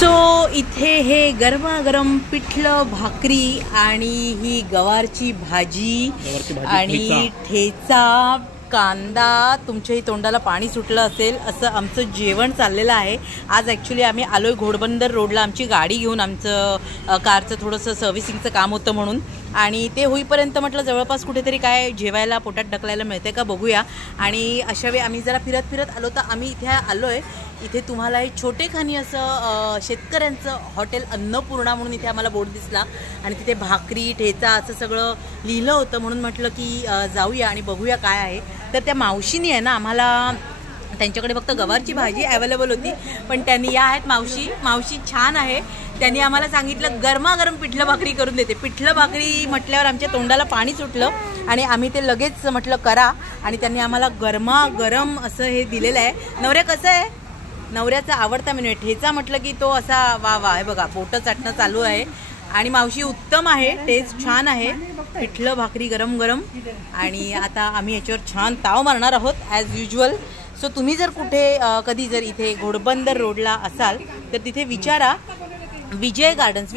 So इथे हे गरमागरम पिठलं भाकरी आणि ही गवारची भाजी आणि ठेचा कांदा, तुमच्याही तोंडाला पाणी सुटलं असेल असं आमचं जेवण चाललेलं आहे. आज ॲक्च्युली आम्ही आलोय घोडबंदर रोडला आमची गाडी घेऊन. आमचं कारचं थोडंसं सर्व्हिसिंगचं काम होतं म्हणून, आणि ते होईपर्यंत म्हटलं जवळपास कुठेतरी काय जेवायला पोटात ढकलायला मिळते का बघूया. आणि अशा वेळी आम्ही जरा फिरत फिरत आलो तर आम्ही इथे आलोय. इथे तुम्हाला हे छोटेखानी असं शेतकऱ्यांचं हॉटेल अन्नपूर्णा म्हणून इथे आम्हाला बोर्ड दिसला आणि तिथे भाकरी ठेचा असं सगळं लिहिलं होतं. म्हणून म्हटलं की जाऊया आणि बघूया काय आहे. तर त्या मावशीनी आहे ना आम्हाला, त्यांच्याकडे फक्त गवारची भाजी अवेलेबल होती, पण त्यांनी या आहेत मावशी छान आहे. त्यांनी आम्हाला सांगितलं गरमागरम पिठलं भाकरी करून देते. पिठलं भाकरी म्हटल्यावर आमच्या तोंडाला पाणी सुटलं आणि आम्ही ते लगेच म्हटलं करा, आणि त्यांनी आम्हाला गरमागरम असं हे दिलेलं आहे. नवऱ्या कसं आहे? नवऱ्याचा आवडता मेनू आहे ठेचा म्हटलं की तो असा वा वा आहे बघा, बोटं चाटणं चालू आहे. आणि मावशी उत्तम आहे, टेस्ट छान आहे. पिठलं भाकरी गरम गरम, आणि आता आम्ही याच्यावर छान ताव मारणार आहोत ॲज युजल. सो तुम्ही जर कुठे कधी जर इथे घोडबंदर रोडला असाल तर तिथे विचारा विजय गार्डन्स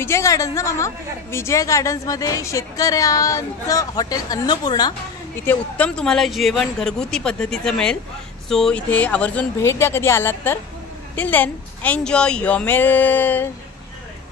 ना मामा, विजय गार्डन्समध्ये शेतकऱ्यांचं हॉटेल अन्नपूर्णा. इथे उत्तम तुम्हाला जेवण घरगुती पद्धतीचं मिळेल. सो इथे आवर्जून भेट द्या कधी आलात तर. Till then enjoy your meal.